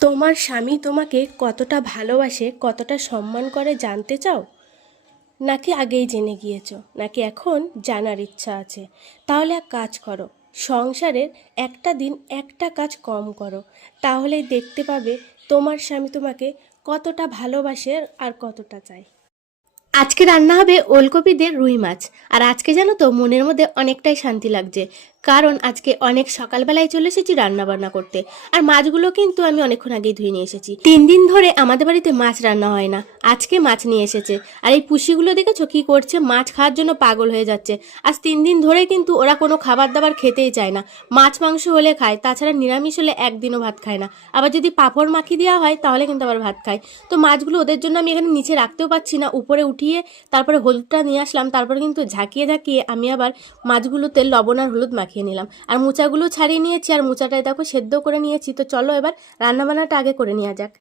তোমার স্বামী তোমাকে কতটা ভালোবাসে, কতটা সম্মান করে জানতে চাও? নাকি আগেই জেনে গিয়েছো, নাকি এখন জানার ইচ্ছা আছে? তাহলে এক কাজ করো, সংসারের একটা দিন একটা কাজ কম করো, তাহলেই দেখতে পাবে তোমার স্বামী তোমাকে কতটা ভালোবাসে আর কতটা চায়। আজকে রান্না হবে ওলকপি দিয়ে রুই মাছ। আর আজকে জানো তো মনের মধ্যে অনেকটাই শান্তি লাগছে, কারণ আজকে অনেক সকালবেলায় চলে এসেছি রান্না বান্না করতে। আর মাছগুলো কিন্তু আমি অনেকক্ষণ আগেই ধুয়ে নিয়ে এসেছি। 3 দিন ধরে আমাদের বাড়িতে মাছ রান্না হয় না, আজকে মাছ নিয়ে এসেছে। আর এই পুষিগুলো দেখেছো কি করছে, মাছ খাওয়ার জন্য পাগল হয়ে যাচ্ছে। আজ 3 দিন ধরে কিন্তু ওরা কোনো খাবার দাবার খেতেই চায় না। মাছ মাংস হলে খায়, তাছাড়া নিরামিষ হলে একদিনও ভাত খায় না। আবার যদি পাঁপড় মাখিয়ে দেওয়া হয় তাহলে কিন্তু আবার ভাত খায়। তো মাছগুলো ওদের জন্য আমি এখানে নিচে রাখতেও পারছি না, উপরে উঠিয়ে তারপরে হলুদটা নিয়ে আসলাম। তারপরে কিন্তু ঝাঁকিয়ে ঝাঁকিয়ে আমি আবার মাছগুলোতে লবণ আর হলুদ মাখিয়ে নিলাম। আর মোচাগুলো ছাড়িয়ে নিয়েছি, আর মোচাটায় দেখো সেদ্ধ করে নিয়েছি। তো চলো এবার রান্নাবান্নাটা আগে করে নেওয়া যাক।